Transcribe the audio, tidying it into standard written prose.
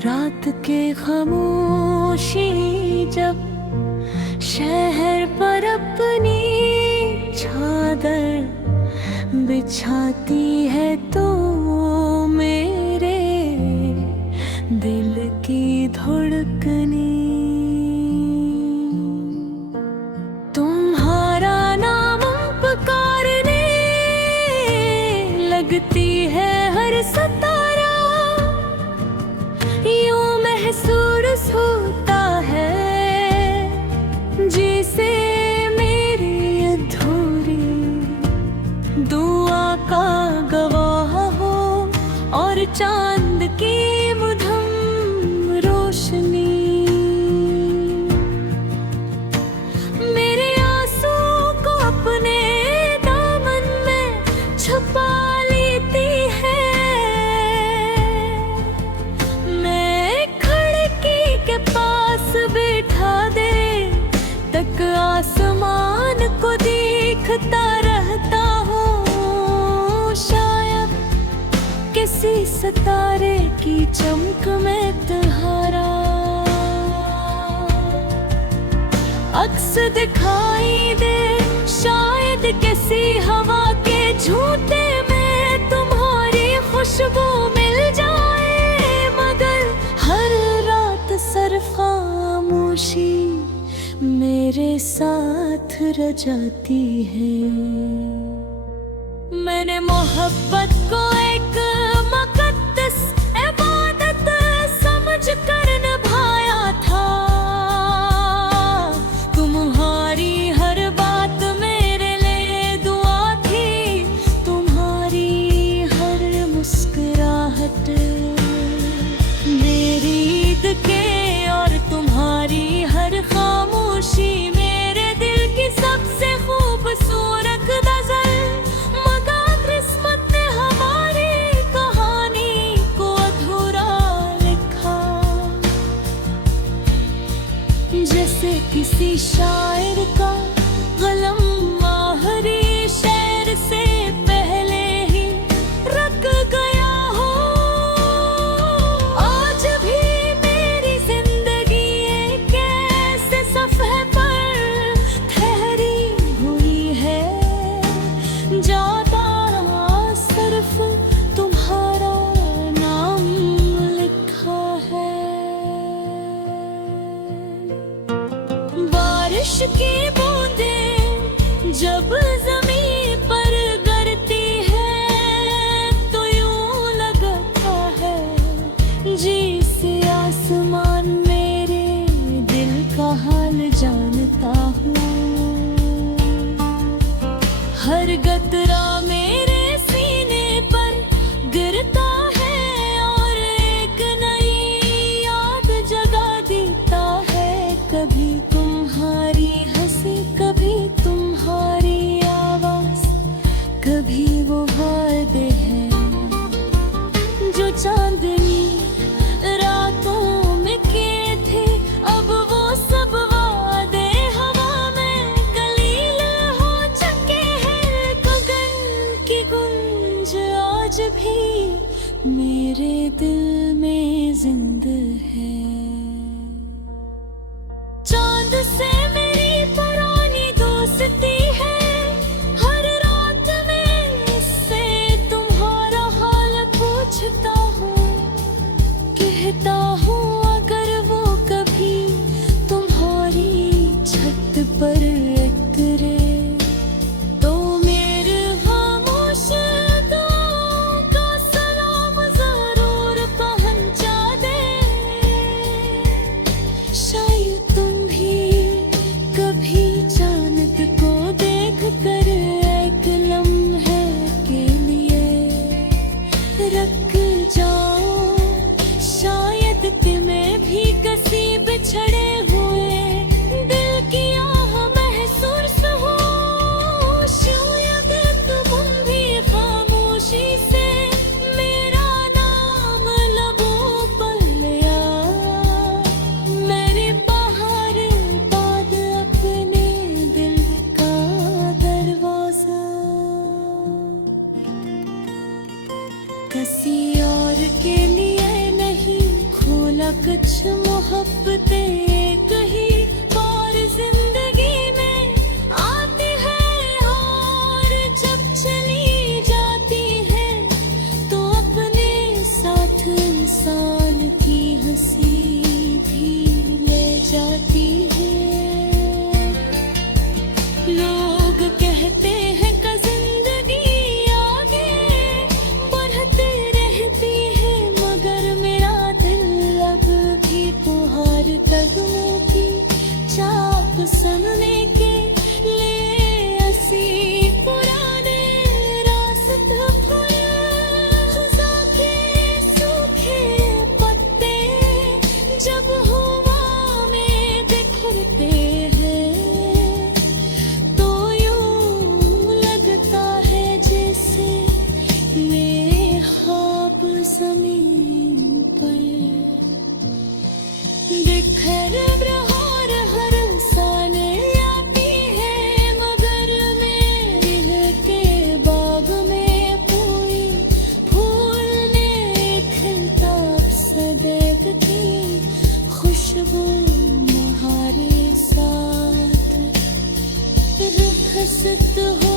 रात के खामोशी जब शहर पर अपनी चादर बिछाती है तो मेरे दिल की धड़कने तुम्हारा नाम पुकारने लगती है हर सितारा। यूं महसूस होता है जिसे मेरी अधूरी दुआ का गवाह हो और चांद की मधुम रोशनी मेरे आंसू को अपने दामन में छुपा लेती है। मैं खिड़की के पास बैठा दे तक आसमान को देखता रहता हूँ। शायद किसी सितारे की चमक में तुम्हारा अक्स दिखाई दे। शायद किसी हवा के झूठे में तुम्हारी खुशबू मिल जाए, मगर हर रात सिर्फ खामोशी मेरे साथ रह जाती है। मैंने मोहब्बत को एक मुक़द्दस इबादत समझ कर निभाया था। तुम्हारी हर बात मेरे लिए दुआ थी, तुम्हारी हर मुस्कुराहट मेरी ईद के और तुम्हारी हर खामोशी मेरे दिल की सबसे खूबसूरत गज़ल। मगर किस्मत ने हमारी कहानी को अधूरा लिखा, जैसे किसी शायर का कलम आखिरी शेर से पहले ही रख गया हो। आज भी मेरी जिंदगी एक ऐसे सफ़े पर ठहरी हुई है, जाता सिर्फ तुम्हारा नाम लिखा है। बारिश की बूंदें जब ज़मीन पर गिरती है तो यूं लगता है जैसे आसमान मेरे दिल का हाल जानता हूँ। हर गतरा मेरे सीने पर गिरता है और एक नई याद जगा देता है। कभी तुम्हारी हंसी, कभी तुम्हारी आवाज, कभी वो वादे हैं जो चांदनी रातों में किए थे। अब वो सब वादे हवा में कलील हो चुके हैं। गगन की गूंज आज भी मेरे दिल में जिंदा है। चांद से मेरी पुरानी दोस्ती है, हर रात में इससे तुम्हारा हाल पूछता हूँ। कहता हूँ अगर वो कभी तुम्हारी छत पर उतरे तो मेरे खामोश दुआओं का सलाम जरूर पहुँचा दे। शायद तुम भी कभी चांद को देख कर एक लम्हे के लिए रख जाओ। शायद कि मैं भी किसी बिछड़े हुए दिल की आह महसूस हो। शायद तुम भी खामोशी से मेरा नाम लबों पर ले आ। मेरे बाहर बाद अपने दिल का दरवाजा किसी और के लिए नहीं खोला। कुछ मोहब्बतें कहीं और जिंदगी में आती है और जब चली जाती है तो अपने साथ इंसान की हंसी भी ले जाती है। लोग कहते हैं कि जिंदगी आगे बढ़ती रहती है, मगर मेरा दिल अब भी तुम्हार कदमों की चाप सुनने के लिए हंसी पुराने रास्ते पर खज़ां के सूखे पत्ते जब हवा में बिखरते हैं तो यूं लगता है जैसे मेरे ख्वाब ज़मीन पर बिखर और हर साल आती है, मगर मेरे के बाग में कोई फूल ने खिलता सदैव की खुशबू तुम्हारे साथ रुखसत हो